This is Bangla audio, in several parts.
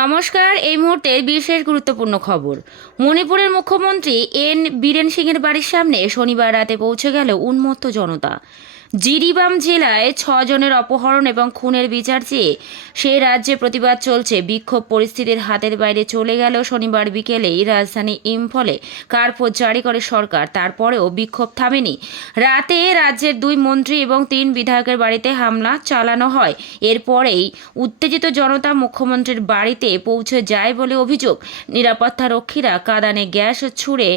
নমস্কার, এই মুহূর্তে বিশেষ গুরুত্বপূর্ণ খবর। মণিপুরের মুখ্যমন্ত্রী এন বীরেন সিংয়ের বাড়ির সামনে শনিবার রাতে পৌঁছে গেল উন্মত্ত জনতা। জিরিবাম জেলায় ছজনের অপহরণ এবং খুনের বিচার চেয়ে সেই রাজ্যে প্রতিবাদ চলছে। বিক্ষোভ পরিস্থিতির হাতের বাইরে চলে গেল শনিবার বিকেলেই রাজধানী ইম্ফলে। কার্ফো জারি করে সরকার, তারপরেও বিক্ষোভ থামেনি। রাতে রাজ্যের দুই মন্ত্রী এবং তিন বিধায়কের বাড়িতে হামলা চালানো হয়। এরপরেই উত্তেজিত জনতা মুখ্যমন্ত্রীর বাড়িতে পৌঁছে যায় বলে অভিযোগ। নিরাপত্তা রক্ষীরা কাদানে গ্যাস ছুড়ে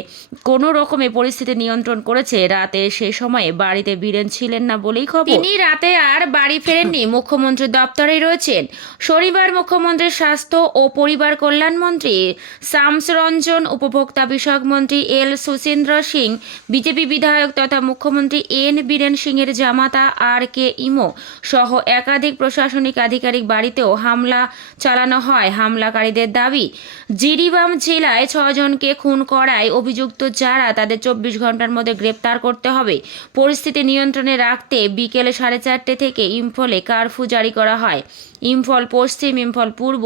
কোনো রকমে পরিস্থিতি নিয়ন্ত্রণ করেছে। রাতে সে সময়ে বাড়িতে বীরেন ছিলেন না বলেই খবর। তিনি রাতে আর বাড়ি ফেরেননি মুখ্যমন্ত্রীর দপ্তরেই রয়েছেন। শনিবার মুখ্যমন্ত্রীর স্বাস্থ্য ও পরিবার কল্যাণ মন্ত্রী শামস রঞ্জন উপভোক্তা বিষয়ক মন্ত্রী এল সুশীন্দ্র সিং, বিজেপি বিধায়ক তথা মুখ্যমন্ত্রী এন বীরেন সিংয়ের জামাতা আর কে ইমো সহ একাধিক প্রশাসনিক আধিকারিক বাড়িতেও হামলা চালানো হয়। হামলাকারীদের দাবি, জিরিবাম জেলায় ছজনকে খুন করায় অভিযুক্ত যারা তাদের চব্বিশ ঘণ্টার মধ্যে গ্রেপ্তার করতে হবে। পরিস্থিতি নিয়ন্ত্রণে রাখতে বিকেলে সাড়ে চারটে থেকে ইম্ফলে কারফিউ জারি করা হয়। ইম্ফল পশ্চিম, ইম্ফল পূর্ব।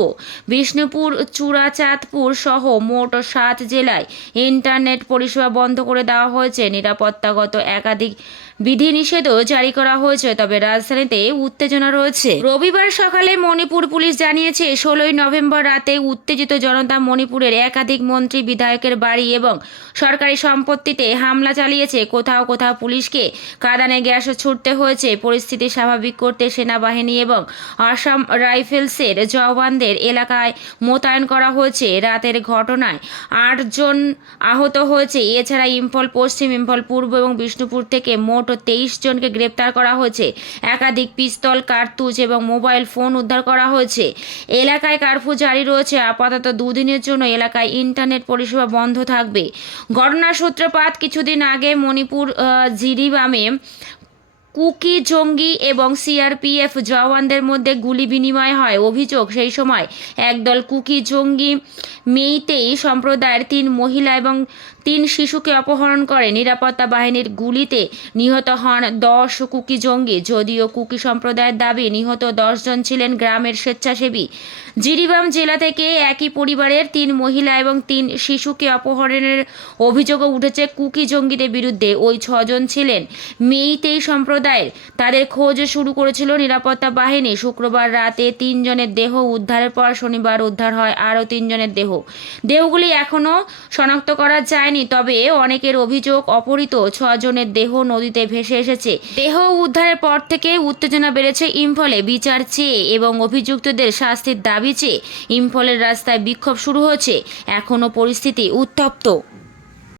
বিষ্ণুপুর, চূড়াচাঁদপুর সহ মোট সাত জেলায় ইন্টারনেট পরিষেবা বন্ধ করে দেওয়া হয়েছে। নিরাপত্তাগত একাধিক বিধিনিষেধও জারি করা হয়েছে, তবে রাজধানীতে উত্তেজনা রয়েছে। রবিবার সকালে মণিপুর পুলিশ জানিয়েছে, ষোলোই নভেম্বর রাতে উত্তেজিত জনতা মণিপুরের একাধিক মন্ত্রী, বিধায়কের বাড়ি এবং সরকারি সম্পত্তিতে হামলা চালিয়েছে। কোথাও কোথাও পুলিশকে কাদানে গ্যাস ছুটতে হয়েছে। পরিস্থিতি স্বাভাবিক করতে সেনাবাহিনী এবং আসাম রাইফেলসের জওয়ানদের এলাকায় মোতায়েন করা হয়েছে। রাতের ঘটনায় আটজন আহত হয়েছে। এছাড়া ইম্ফল, পশ্চিম ইম্ফল, পূর্ব এবং বিষ্ণুপুর থেকে মোট তেইশ জনকে গ্রেপ্তার করা হয়েছে। একাধিক পিস্তল, কার্তুজ এবং মোবাইল ফোন উদ্ধার করা হয়েছে। এলাকায় কারফিউ জারি রয়েছে। আপাতত দুদিনের জন্য এলাকায় ইন্টারনেট পরিষেবা বন্ধ থাকবে। ঘটনার সূত্রপাত কিছুদিন আগে মণিপুর জিরিবামে কুকি, জঙ্গি এবং সিআরপিএফ জওয়ানদের মধ্যে গুলি বিনিময় হয় অভিযোগ। সেই সময় একদল কুকি, জঙ্গি মেইতেই সম্প্রদায়ের তিন মহিলা এবং তিন শিশুকে অপহরণ করে। নিরাপত্তা বাহিনীর গুলিতে নিহত হন দশ কুকি, জঙ্গি। যদিও কুকি সম্প্রদায়ের দাবি, নিহত দশজন ছিলেন গ্রামের স্বেচ্ছাসেবী। জিরিবাম জেলা থেকে একই পরিবারের তিন মহিলা এবং তিন শিশুকে অপহরণের অভিযোগও উঠেছে কুকি, জঙ্গিদের বিরুদ্ধে। ওই ছজন ছিলেন মেইতেই সম্প্রদায়ের। তাদের খোঁজ শুরু করেছিল নিরাপত্তা বাহিনী। শুক্রবার রাতে তিনজনের দেহ উদ্ধারের পর শনিবার উদ্ধার হয় আরও তিনজনের দেহ। দেহগুলি এখনও শনাক্ত করা যায়নি, তবে অনেকের অভিযোগ, অপহৃত ছজনের দেহ নদীতে ভেসে এসেছে। দেহ উদ্ধারের পর থেকে উত্তেজনা বেড়েছে ইম্ফলে। বিচার চেয়ে এবং অভিযুক্তদের শাস্তির দাবি চেয়ে ইম্ফলের রাস্তায় বিক্ষোভ শুরু হয়েছে। এখনও পরিস্থিতি উত্তপ্ত।